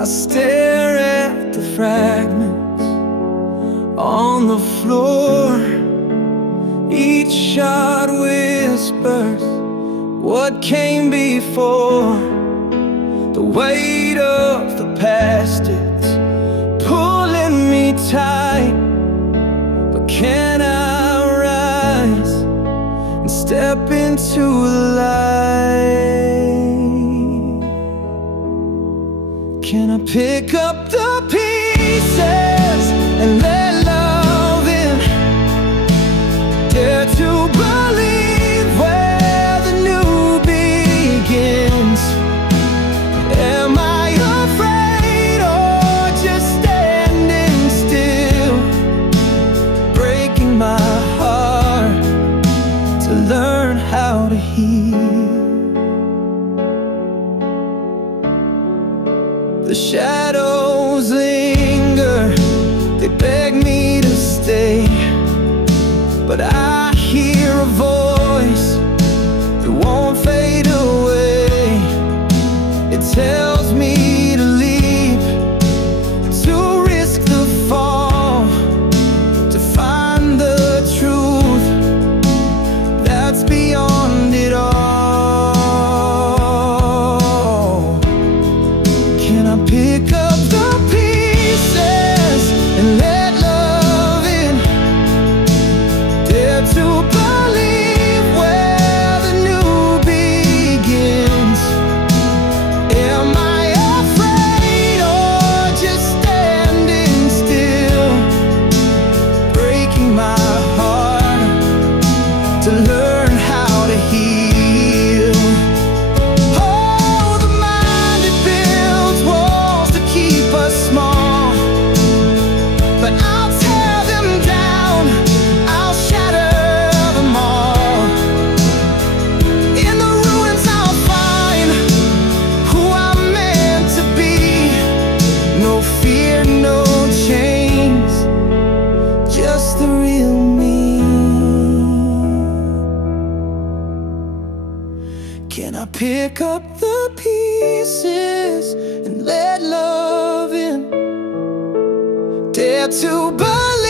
I stare at the fragments on the floor. Each shot whispers what came before. The weight of the past, it's pulling me tight. But can I rise and step into the light? Can I pick up the pieces and let love in? Dare to believe where the new begins. Am I afraid or just standing still, breaking my heart to learn how to heal? The shadows linger, they beg me to stay, but I hear a voice that won't fade away. It tells me to leap, to risk the fall, to find the truth that's beyond it all. Can I pick up the pieces and let love in? Dare to believe where the new begins. Am I afraid or just standing still, breaking my heart to learn how to heal? Oh, the mind, it builds walls to keep us small, but I'll tear them down, I'll shatter them all. In the ruins I'll find who I'm meant to be. No fear, no chains, just the real me. Can I pick up the pieces and let love in? Dare to believe